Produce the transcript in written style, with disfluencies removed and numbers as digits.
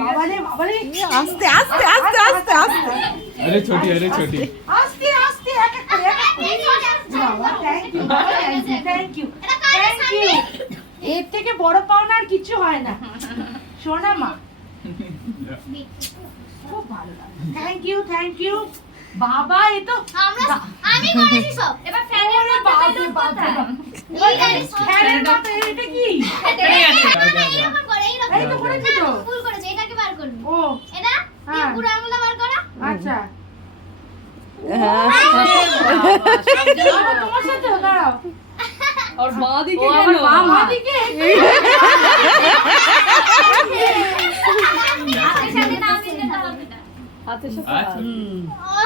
বাবারে বাবারে আস্তে আস্তে আস্তে আস্তে আস্তে अरे छोटी আস্তে আস্তে এক এক করে বাবা থ্যাংক ইউ থ্যাংক ইউ এর থেকে বড় পাওনা আর কিছু হয় না সোনা মা খুব ভালো থ্যাংক ইউ বাবা এ তো আমি করেছি সব এবার ফ্যানের বাবা ফ্যানের মতো এটা কি এইরকম করে এই তো করেছি তো ফুল করেছে এটাকে বার করবি ও এটা হ্যাঁ। পুরো আঙুলটা বার করো আচ্ছা হ্যাঁ তোমার সাথে দাঁড়াও और माँ दी ও আমার মা দিকে হাতের সাথে নাম দিতে হবে না हाथ से अच्छा। হুম ও